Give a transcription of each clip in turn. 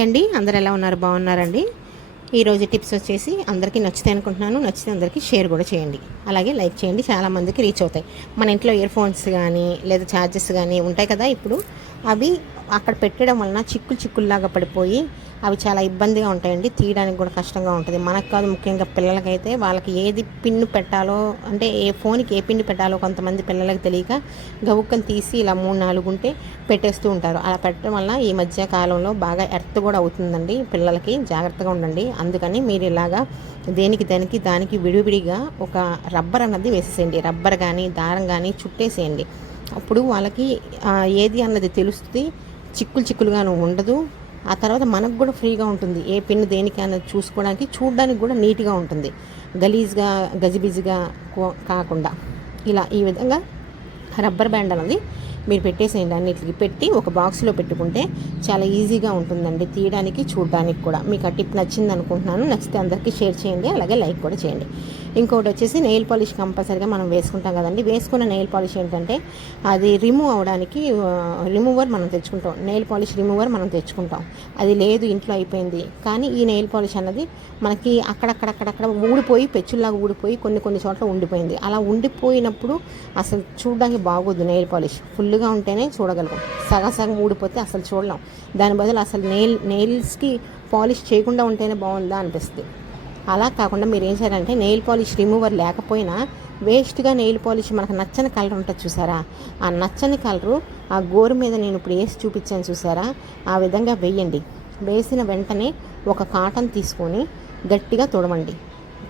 Hi అండి అందరు ఎలా ఉన్నారు? బాగున్నారండి. ఈరోజు టిప్స్ వచ్చేసి అందరికీ నచ్చుతాయి అనుకుంటున్నాను. నచ్చితే అందరికీ షేర్ కూడా చేయండి. అలాగే లైక్ చేయండి. చాలా మందికి రీచ్ అవుతాయి. మన ఇంట్లో ఇయర్ ఫోన్స్ కానీ లేదా ఛార్జెస్ కానీ ఉంటాయి కదా ఇప్పుడు. అవి అక్కడ పెట్టడం వలన చిక్కులు చిక్కుల్లాగా పడిపోయి అవి చాలా ఇబ్బందిగా ఉంటాయండి. తీయడానికి కూడా కష్టంగా ఉంటుంది. మనకు కాదు ముఖ్యంగా పిల్లలకైతే వాళ్ళకి ఏది పిన్ను పెట్టాలో అంటే ఏ ఫోన్కి ఏ పిన్ను పెట్టాలో కొంతమంది పిల్లలకి తెలియక గవుక్కని తీసి ఇలా మూడు నాలుగు ఉంటే పెట్టేస్తూ ఉంటారు. అలా పెట్టడం వల్ల ఈ మధ్య కాలంలో బాగా ఎర్త్ కూడా అవుతుందండి. పిల్లలకి జాగ్రత్తగా ఉండండి. అందుకని మీరు ఇలాగా దేనికి దానికి దానికి విడివిడిగా ఒక రబ్బర్ అన్నది వేసేసేయండి. రబ్బర్ కానీ దారం కానీ చుట్టేసేయండి. అప్పుడు వాళ్ళకి ఏది అన్నది తెలుస్తుంది చిక్కులు చిక్కులుగాను ఉండదు. ఆ తర్వాత మనకు కూడా ఫ్రీగా ఉంటుంది. ఏ పిన్ దేనికైనా చూసుకోవడానికి చూడడానికి కూడా నీట్గా ఉంటుంది. గలీజ్గా గజిబిజిగా కో- కాకుండా. ఇలా ఈ విధంగా రబ్బర్ బ్యాండ్ అనేది మీరు పెట్టేసేయండి అన్నిటికి పెట్టి ఒక బాక్స్లో పెట్టుకుంటే చాలా ఈజీగా ఉంటుందండి. తీయడానికి చూడడానికి కూడా. మీకు ఆ టిప్ నచ్చింది అనుకుంటున్నాను. నచ్చితే అందరికీ షేర్ చేయండి. అలాగే లైక్ కూడా చేయండి. ఇంకొకటి వచ్చేసి నెయిల్ పాలిష్ కంపల్సరీగా మనం వేసుకుంటాం కదండి. వేసుకున్న నెయిల్ పాలిష్ ఏంటంటే అది రిమూవ్ అవడానికి రిమూవర్ మనం తెచ్చుకుంటాం. నెయిల్ పాలిష్ రిమూవర్ మనం తెచ్చుకుంటాం. అది లేదు ఇంట్లో అయిపోయింది. కానీ ఈ నెయిల్ పాలిష్ అన్నది మనకి అక్కడక్కడక్కడక్కడ ఊడిపోయి పెచ్చుల్లాగా ఊడిపోయి కొన్ని కొన్ని చోట్ల ఉండిపోయింది. అలా ఉండిపోయినప్పుడు అసలు చూడడానికి బాగోదు నెయిల్ పాలిష్. ఫుల్ ఫుల్గా ఉంటేనే చూడగలం సగం సగం ఊడిపోతే అసలు చూడలేం. దాని బదులు అసలు నెయిల్ నెయిల్స్కి పాలిష్ చేయకుండా ఉంటేనే బాగుందా అనిపిస్తుంది. అలా కాకుండా మీరు ఏం చేయాలంటే నెయిల్ పాలిష్ రిమూవర్ లేకపోయినా వేస్ట్గా నెయిల్ పాలిష్ మనకు నచ్చని కలర్ ఉంటుంది చూసారా? ఆ నచ్చని కలరు ఆ గోరు మీద నేను ఇప్పుడు వేసి చూపించాను చూసారా? ఆ విధంగా వేయండి. వేసిన వెంటనే ఒక కాటన్ తీసుకొని గట్టిగా తుడవండి.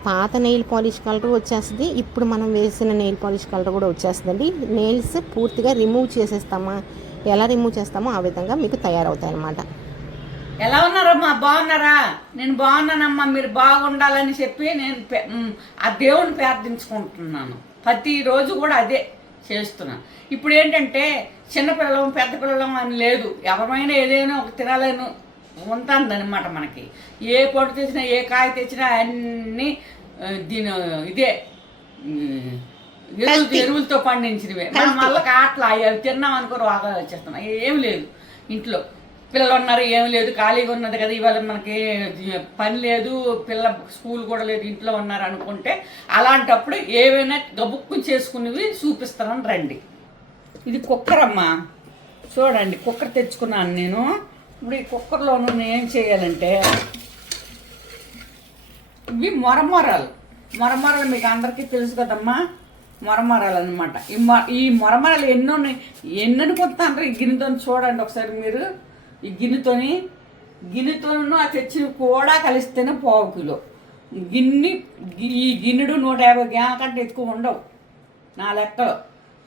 పాత నెయిల్ పాలిష్ కలర్ వచ్చేస్తుంది. ఇప్పుడు మనం వేసిన నెయిల్ పాలిష్ కలర్ కూడా వచ్చేస్తుందండి. నెయిల్స్ పూర్తిగా రిమూవ్ చేసేస్తామా? ఎలా రిమూవ్ చేస్తామో ఆ విధంగా మీకు తయారవుతాయి అన్నమాట ఎలా ఉన్నారమ్మా బాగున్నారా? నేను బాగున్నానమ్మా. మీరు బాగుండాలని చెప్పి నేను ఆ దేవుని ప్రార్థించుకుంటున్నాను. ప్రతిరోజు కూడా అదే చేస్తున్నాను ఇప్పుడు ఏంటంటే చిన్నపిల్లలం పెద్ద పిల్లలం అని లేదు. ఎవరైనా ఏదైనా ఒక తినాలను ఉంటుందన్నమాట మనకి. ఏ పొడి తెచ్చినా ఏ కాయ తెచ్చినా అన్నీ దీని ఇదే ఎరువులు ఎరువులతో పండించినవే. మనం మళ్ళీ కాట్లా అవి తిన్నాం అనుకో రోగాలు వచ్చేస్తున్నాయి. ఏం లేదు ఇంట్లో. పిల్లలు ఉన్నారు ఏం లేదు ఖాళీగా ఉన్నది కదా ఇవాళ మనకి పని లేదు పిల్ల స్కూల్ కూడా లేదు ఇంట్లో ఉన్నారు అనుకుంటే అలాంటప్పుడు ఏవైనా గబుక్కుని చేసుకునేవి చూపిస్తానని రండి. ఇది కుక్కర్ అమ్మా చూడండి కుక్కర్ తెచ్చుకున్నాను నేను. ఇప్పుడు ఈ కుక్కర్లోనూ నేను ఏం చేయాలంటే ఇవి మొరమొరాలు. మొరమొరలు మీకు అందరికీ తెలుసు కదమ్మా మొరమొరాలు అనమాట ఈ మొ ఈ మొరమొరలు ఎన్నో ఎన్ని అనుకుంటారు ఈ గిన్నెతో చూడండి ఒకసారి మీరు. ఈ గిన్నెతోని గిన్నెతోనూ ఆ తెచ్చిన కూడా కలిస్తేనే పావు కిలో. గిన్నె ఈ గిన్నెడు నూట యాభై గ్రాముల కంటే ఎక్కువ ఉండవు. నా లెక్కలో.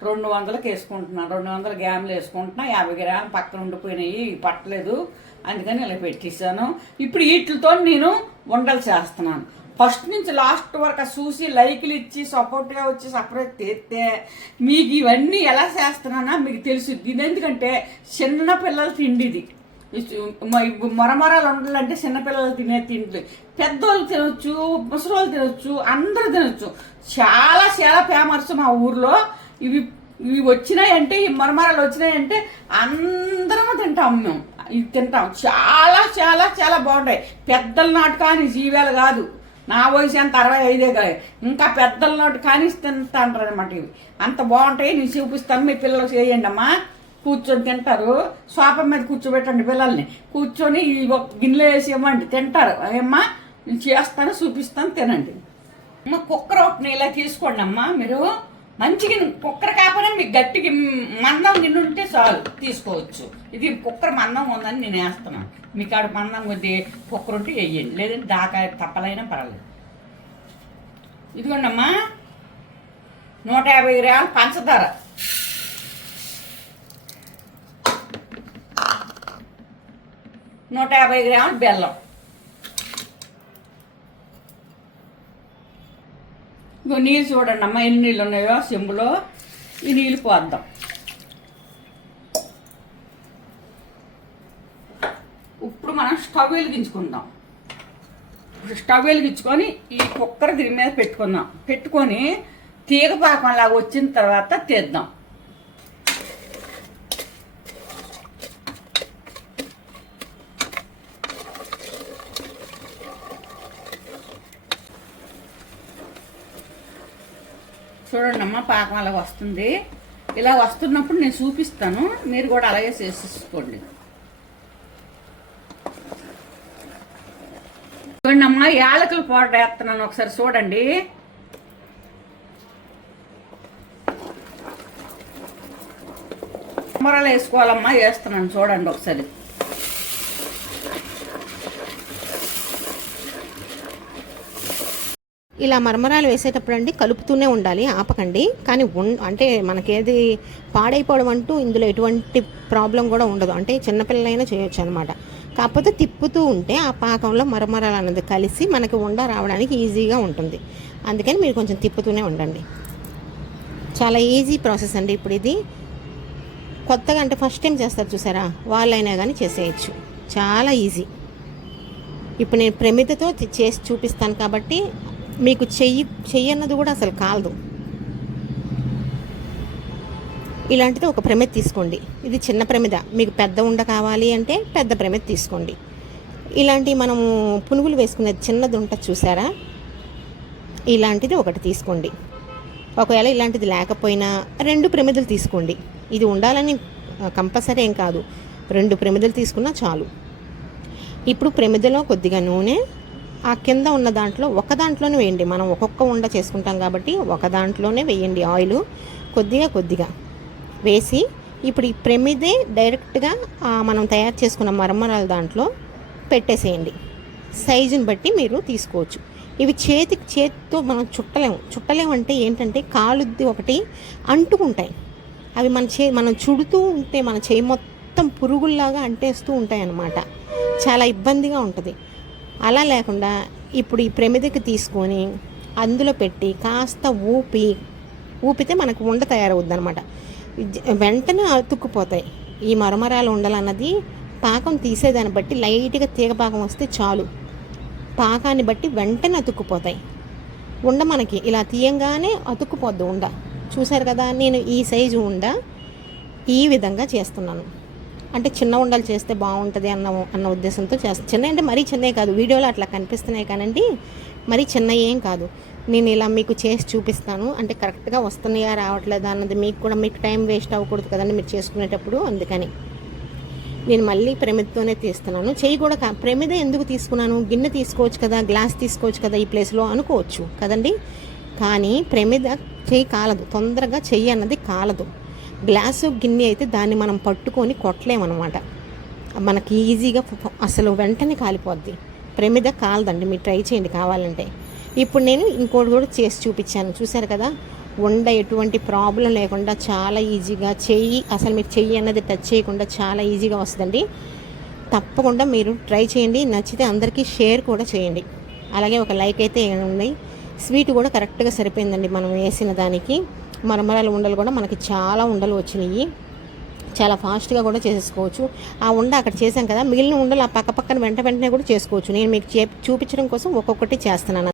రెండు వందలకి వేసుకుంటున్నాను. రెండు వందల గ్రాములు వేసుకుంటున్నా. యాభై గ్రాములు పక్కన ఉండిపోయినాయి. పట్టలేదు. అందుకని ఇలా పెట్టేశాను. ఇప్పుడు వీటితో నేను వంటలు చేస్తున్నాను. ఫస్ట్ నుంచి లాస్ట్ వరకు చూసి లైకులు ఇచ్చి సపోర్ట్గా వచ్చి సపరేట్ తెస్తే మీకు ఇవన్నీ ఎలా చేస్తున్నానా మీకు తెలుసు. ఇది ఎందుకంటే చిన్న పిల్లల తిండి ఇది మరమరాలు ఉండాలంటే చిన్నపిల్లలు తినే తిండి పెద్దోళ్ళు తినొచ్చు ముసలోళ్ళు తినొచ్చు అందరూ తినొచ్చు. చాలా చాలా ఫేమస్ మా ఊర్లో ఇవి ఇవి వచ్చినాయంటే ఈ మరమరాలు వచ్చినాయంటే అందరం తింటాం మేము. ఇవి తింటాం. చాలా చాలా చాలా బాగుంటాయి. పెద్దల నాటు కానీ జీవాలు కాదు. నా వయసు ఎంత? అరవై ఐదే కానీ ఇంకా పెద్దల నాటు కానీ తింటా అంటారు అనమాట ఇవి. అంత బాగుంటాయి. నేను చూపిస్తాను. మీ పిల్లలు చేయండి అమ్మా. కూర్చొని తింటారు. సోఫా మీద కూర్చోబెట్టండి పిల్లల్ని. కూర్చొని ఈ ఒక గిన్నెలో వేసి ఇవ్వండి. తింటారు. అమ్మా నేను చేస్తాను చూపిస్తాను తినండి. అమ్మ కుక్కర్ ఒకటి ఇలా తీసుకోండి అమ్మా మీరు. మంచిగా కుక్కర్ కాకపోయినా మీకు గట్టిగా మందం గిన్నె ఉంటే చాలు తీసుకోవచ్చు. ఇది కుక్కర్ మందం ఉందని నేను వేస్తున్నాను మీకు ఆడ మందం కొద్ది కుక్కర్ ఉంటే వేయండి. లేదంటే దాకా తప్పలైనా పర్వాలేదు. ఇదిగోండమ్మా నూట యాభై గ్రాములు పంచదార. నూట యాభై గ్రాములు బెల్లం. ఇంకో నీళ్ళు చూడండి అమ్మ ఎన్ని నీళ్ళు ఉన్నాయో చెంబులో. ఈ నీళ్ళు పోద్దాం. ఇప్పుడు మనం స్టవ్ వెలిగించుకుందాం. ఇప్పుడు స్టవ్ వెలిగించుకొని ఈ కుక్కర్ దీని మీద పెట్టుకుందాం. పెట్టుకొని తీగ పాకంలాగా వచ్చిన తర్వాత తీద్దాం. చూడండి అమ్మ పాకం అలా వస్తుంది. ఇలా వస్తున్నప్పుడు నేను చూపిస్తాను. మీరు కూడా అలాగే చేసేసుకోండి. చూడండి అమ్మ యాలకుల పౌడర్ వేస్తున్నాను ఒకసారి చూడండి. మరలు వేసుకోవాలమ్మా వేస్తున్నాను చూడండి ఒకసారి. ఇలా మరమరాలు వేసేటప్పుడు అండి కలుపుతూనే ఉండాలి ఆపకండి. కానీ ఉన్ అంటే మనకేది పాడైపోవడం అంటూ ఇందులో ఎటువంటి ప్రాబ్లం కూడా ఉండదు. అంటే చిన్నపిల్లలైనా చేయొచ్చు అనమాట కాకపోతే తిప్పుతూ ఉంటే ఆ పాకంలో మరమరాలు అన్నది కలిసి మనకి ఉండ రావడానికి ఈజీగా ఉంటుంది. అందుకని మీరు కొంచెం తిప్పుతూనే ఉండండి. చాలా ఈజీ ప్రాసెస్ అండి ఇప్పుడు ఇది. కొత్తగా అంటే ఫస్ట్ టైం చేస్తారు చూసారా? వాళ్ళైనా కానీ చేసేయచ్చు. చాలా ఈజీ. ఇప్పుడు నేను ప్రమిదతో చేసి చూపిస్తాను కాబట్టి మీకు చెయ్యి చెయ్యి అన్నది కూడా అసలు కాలదు. ఇలాంటిది ఒక ప్రమిద తీసుకోండి. ఇది చిన్న ప్రమిద. మీకు పెద్ద ఉండ కావాలి అంటే పెద్ద ప్రమిద తీసుకోండి. ఇలాంటి మనము పునుగులు వేసుకునేది చిన్నది ఉంట చూసారా? ఇలాంటిది ఒకటి తీసుకోండి. ఒకవేళ ఇలాంటిది లేకపోయినా రెండు ప్రమిదలు తీసుకోండి. ఇది ఉండాలని కంపల్సరీ ఏం కాదు. రెండు ప్రమిదలు తీసుకున్నా చాలు. ఇప్పుడు ప్రమిదలో కొద్దిగా నూనె ఆ కింద ఉన్న దాంట్లో ఒక దాంట్లోనే వేయండి. మనం ఒక్కొక్క ఉండ చేసుకుంటాం కాబట్టి ఒక దాంట్లోనే వేయండి ఆయిల్. కొద్దిగా కొద్దిగా వేసి ఇప్పుడు ఈ ప్రమిదే డైరెక్ట్గా మనం తయారు చేసుకున్న మరమరాల దాంట్లో పెట్టేసేయండి. సైజుని బట్టి మీరు తీసుకోవచ్చు. ఇవి చేతికి చేతితో మనం చుట్టలేము. చుట్టలేము అంటే ఏంటంటే కాలుద్ది ఒకటి అంటుకుంటాయి. అవి మన చే మనం చుడుతూ ఉంటే మన చేయి మొత్తం పురుగుల్లాగా అంటేస్తూ ఉంటాయి అన్నమాట చాలా ఇబ్బందిగా ఉంటుంది. అలా లేకుండా ఇప్పుడు ఈ ప్రమిదకి తీసుకొని అందులో పెట్టి కాస్త ఊపి ఊపితే మనకు ఉండ తయారవుద్ది అనమాట వెంటనే అతుక్కుపోతాయి. ఈ మరమరాలు ఉండాలన్నది పాకం తీసేదాన్ని బట్టి లైట్గా తీగ పాకం వస్తే చాలు. పాకాన్ని బట్టి వెంటనే అతుక్కుపోతాయి. ఉండ మనకి. ఇలా తీయంగానే అతుక్కుపోద్ది ఉండ. చూశారు కదా నేను ఈ సైజు ఉండ ఈ విధంగా చేస్తున్నాను. అంటే చిన్న ఉండలు చేస్తే బాగుంటుంది అన్న అన్న ఉద్దేశంతో చేస్తాను చిన్న అంటే మరీ చిన్నవి కాదు. వీడియోలో అట్లా కనిపిస్తున్నాయి కానండి. మరీ చిన్న ఏం కాదు. నేను ఇలా మీకు చేసి చూపిస్తాను. అంటే కరెక్ట్గా వస్తున్నాయా రావట్లేదా అన్నది మీకు కూడా మీకు టైం వేస్ట్ అవ్వకూడదు కదండి మీరు చేసుకునేటప్పుడు. అందుకని నేను మళ్ళీ ప్రమిదతోనే తీస్తున్నాను. చెయ్యి కూడా కా ప్రమిద ఎందుకు తీసుకున్నాను? గిన్నె తీసుకోవచ్చు కదా గ్లాస్ తీసుకోవచ్చు కదా ఈ ప్లేస్లో అనుకోవచ్చు కదండి. కానీ ప్రమిద చెయ్యి కాలదు. తొందరగా చెయ్యి అన్నది కాలదు. గ్లాసు గిన్నె అయితే దాన్ని మనం పట్టుకొని కొట్టలేమన్నమాట. మనకి ఈజీగా అసలు వెంటనే కాలిపోద్ది. ప్రమిద కాలదండి మీరు ట్రై చేయండి కావాలంటే. ఇప్పుడు నేను ఇంకోటి కూడా చేసి చూపించాను. చూసారు కదా? ఉండ ఎటువంటి ప్రాబ్లం లేకుండా చాలా ఈజీగా చెయ్యి అసలు మీరు చెయ్యి అన్నది టచ్ చేయకుండా చాలా ఈజీగా వస్తుందండి. తప్పకుండా మీరు ట్రై చేయండి. నచ్చితే అందరికీ షేర్ కూడా చేయండి. అలాగే ఒక లైక్ అయితే ఉంది స్వీట్ కూడా కరెక్ట్గా సరిపోయిందండి మనం వేసిన దానికి. మరమరాల ఉండలు కూడా మనకి చాలా ఉండలు వచ్చినాయి. చాలా ఫాస్ట్గా కూడా చేసేసుకోవచ్చు. ఆ ఉండ అక్కడ చేశాం కదా మిగిలిన ఉండలు ఆ పక్క పక్కన వెంట వెంటనే కూడా చేసుకోవచ్చు. నేను మీకు చే చూపించడం కోసం ఒక్కొక్కటి చేస్తున్నాను.